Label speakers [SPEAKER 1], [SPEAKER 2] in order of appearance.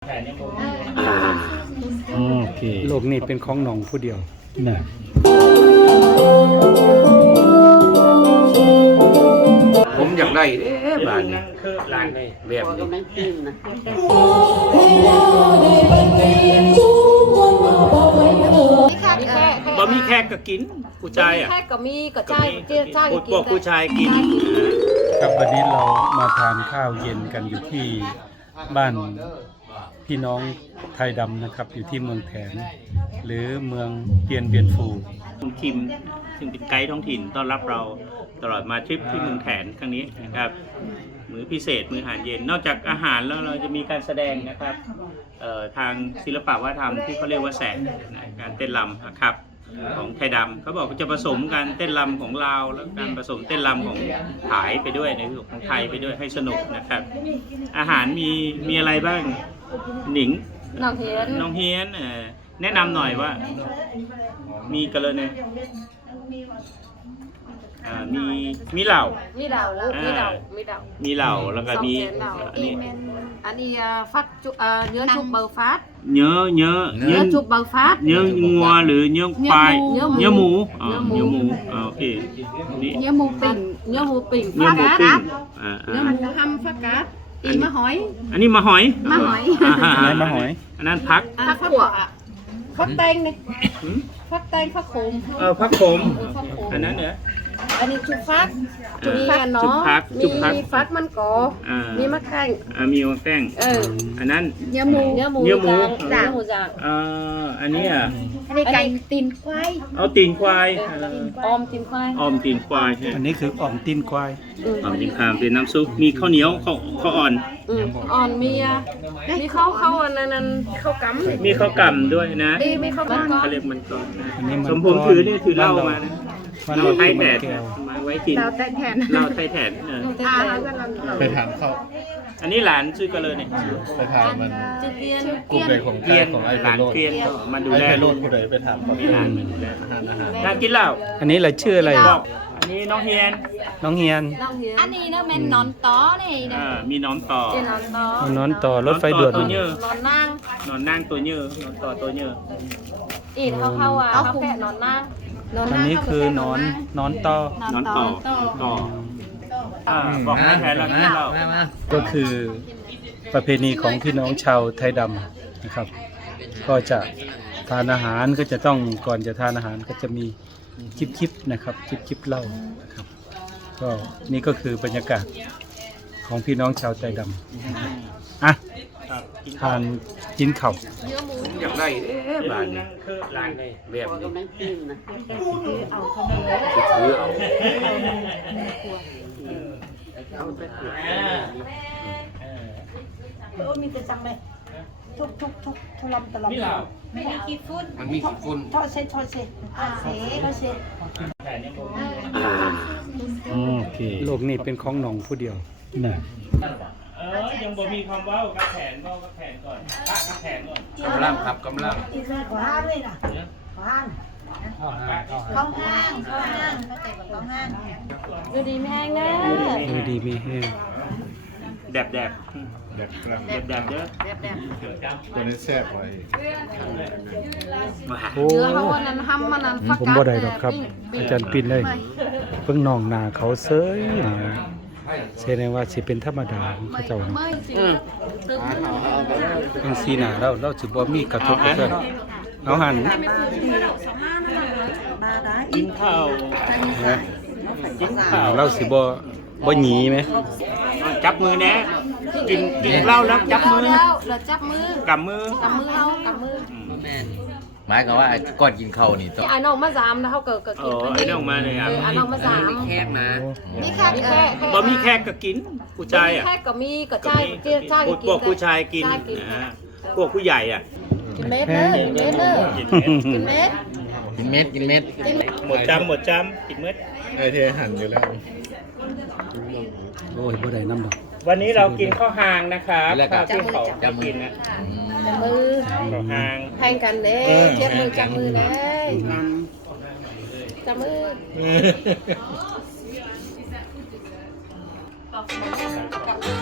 [SPEAKER 1] โอเคโลกนี้เป็นของหนองผู้เดียวนะ
[SPEAKER 2] ผมอยากได้บ้านนี้ร้านนี้แบบนี้
[SPEAKER 3] บ่มีแขกก็กินผู้ชายอ่ะ
[SPEAKER 4] แค่ก็มีก็ใจใจกิน
[SPEAKER 3] พวกผู้ชายกิน
[SPEAKER 1] ครับวันนี้เรามาทานข้าวเย็นกันอยู่ที่บ้านพี่น้องไทยดำนะครับอยู่ที่เมืองแถนหรือเมืองเตียนเบียนฟู
[SPEAKER 3] คุณคิมซึ่งเป็นไกด์ท้องถิ่นต้อนรับเราตลอดมาทริปที่เมืองแถนครั้งนี้นะครับมื้อพิเศษมื้ออาหารเย็นนอกจากอาหารแล้วเราจะมีการแสดงนะครับทางศิลปวัฒนธรรมที่เขาเรียกว่าแสงการเต้นรำนะครับของไทยดำเขาบอกจะผสมการเต้นรำของลาวแล้วการผสมเต้นรำของผายไปด้วยในของไทยไปด้วยให้สนุกนะครับอาหารมีอะไรบ้างหนิง
[SPEAKER 4] น้องเฮียน
[SPEAKER 3] แนะนำหน่อยว่ามีกันเลยเนี่ยมีเหล่า
[SPEAKER 4] มีเหล่า
[SPEAKER 3] แล้วก็มี
[SPEAKER 4] อันนี้ฟักจุเนื้อชุบเบอร์ฟาส
[SPEAKER 3] เนื้อ
[SPEAKER 4] ชุบเบอร์ฟาส
[SPEAKER 3] เนื้องัวหรือเนื้อควายเนื้อหมูโอเค
[SPEAKER 4] นี่เนื้อหมูปิ่ง
[SPEAKER 3] ฟักกาด
[SPEAKER 4] เนื้อหมูทำฟักกาดอีมะหอย
[SPEAKER 3] อันนี้มะหอยอันนั้นพัก
[SPEAKER 4] ขั่วฟักแตงนี่ฟักแตงฟักโขม
[SPEAKER 3] ฟักโขมอันนั้นเหรอ
[SPEAKER 4] อันนี้จุฟักเนาะมีฟักมันกอมีมะแข้ง
[SPEAKER 3] มีมะแข้งอันนั้น
[SPEAKER 4] เนื้อหมูจาง
[SPEAKER 3] อันนี้
[SPEAKER 4] อันนี้ไก่ตีนควาย
[SPEAKER 3] เอาตีนควาย
[SPEAKER 4] ออมตีนคว
[SPEAKER 3] าย
[SPEAKER 1] อันนี้คือออมตีนควาย
[SPEAKER 3] เป็นน้ำซุปมีข้าวเหนียวข้าวอ่อน
[SPEAKER 4] มีข้าวอันนั้นข้าวกำ
[SPEAKER 3] มีข้าวกำด้วยนะ
[SPEAKER 4] มีข้าวกำ
[SPEAKER 3] เขาเรียกมันก่อนสมผมถือเหล้ามาเราไทยแทนมาไว้กินเราไทยแทน
[SPEAKER 2] ไปถามเขา
[SPEAKER 3] อันนี้หลานชื่อกันเลยเนี่ย
[SPEAKER 2] ไปถามมันกลุ่มใดของเกียนของไอ้
[SPEAKER 3] หลานเกียนมาดูแล
[SPEAKER 2] โลดผู้ใดไปถามเขา
[SPEAKER 3] ไม่นานมาดูแลนางกินเหล้า
[SPEAKER 1] อันนี้อะไรชื่ออะไร
[SPEAKER 3] อันนี้น้องเฮียน
[SPEAKER 4] อันนี้เนาะแม่นอนต่อนี่
[SPEAKER 3] มีนอนต่
[SPEAKER 1] อรถไฟด่วน
[SPEAKER 3] ตัวเยอะ
[SPEAKER 4] นอน
[SPEAKER 3] นั่งตัวเยอะนอนต่อตัวเยอะ
[SPEAKER 4] อีกเข้าแค่นอนนั่ง
[SPEAKER 1] อันนี้คือนอนต่อ
[SPEAKER 3] บอกให้แทนเรา
[SPEAKER 1] ก็คือประเพณีของพี่น้องชาวไทยดำนะครับก็จะทานอาหารก็จะต้องก่อนจะทานอาหารก็จะมีจิบนะครับจิบเหล้านะครับก็นี่ก็คือบรรยากาศของพี่น้องชาวไทยดำทานกินข้าว
[SPEAKER 2] อยากได้บ้านนี้
[SPEAKER 3] ร้านนี้
[SPEAKER 2] แบบนี้
[SPEAKER 4] ถื
[SPEAKER 2] อ
[SPEAKER 4] เอามีแต่จังเลยทุลำตลอดไม่มีขี้ฝุ่น
[SPEAKER 2] มันมีขี้ฝุ่น
[SPEAKER 4] ทอดเสร็จก็เสร็จ
[SPEAKER 1] โอเคโลกนี้เป็นของหนองผู้เดียวนะ
[SPEAKER 3] ยังบ่มีคำว่ากับแขนก่อนกับแขนก่อน
[SPEAKER 2] กำลังครับกำลัง
[SPEAKER 4] ขอห้างเลยนะขอห้างเข้าห้างดูดีไม่แห้งนะ
[SPEAKER 1] ดูดีไม่แห้ง
[SPEAKER 3] แดบเด้อ
[SPEAKER 2] ตัวนี้แซ่บไว้
[SPEAKER 1] ผมบ่ได้หรอกครับอาจารย์ปิ่นเลยเพิ่งน้องนาเขาเซ้ยนะเช่นว่าสิเป็นธรรมดาเขาเจ้าเป็นสีหนาเราสิบ่มีกระทบกระเทือนเอาหัน
[SPEAKER 3] กินข้าว
[SPEAKER 1] เราสิบ่หนีไหม
[SPEAKER 3] จับมือแน่กินเหล้าแล้วจับมือก
[SPEAKER 4] ำมือ
[SPEAKER 2] หมายความว่าก่อนกินข้าวนี่ต้อง
[SPEAKER 4] ไอ้น้องมาสามแล้วเขาเกิดกิน
[SPEAKER 3] ไอ้น้องมาเลย
[SPEAKER 4] ไอ้น้องมาสาม
[SPEAKER 2] แขกนะ
[SPEAKER 4] นี่แขก
[SPEAKER 3] บ่มีแขกก็กินผู้ชาย
[SPEAKER 4] แขกก็มีก็ใจ
[SPEAKER 3] พวกผู้ชายกินพวกผู้ใหญ่
[SPEAKER 4] กินเม็ดกินเม็ด
[SPEAKER 3] หมดจำกินเม็ด
[SPEAKER 2] เทหั่นอยู่แล้ว
[SPEAKER 1] โอ้ยบ่ได้น้ำดอก
[SPEAKER 3] วันนี้เรากินข้าวหางนะครับข้าวที่เขาจะกินนะ
[SPEAKER 4] มือ
[SPEAKER 3] ข้าวหาง
[SPEAKER 4] แทงกันเด้เทียบมือจับมือได้จับมือ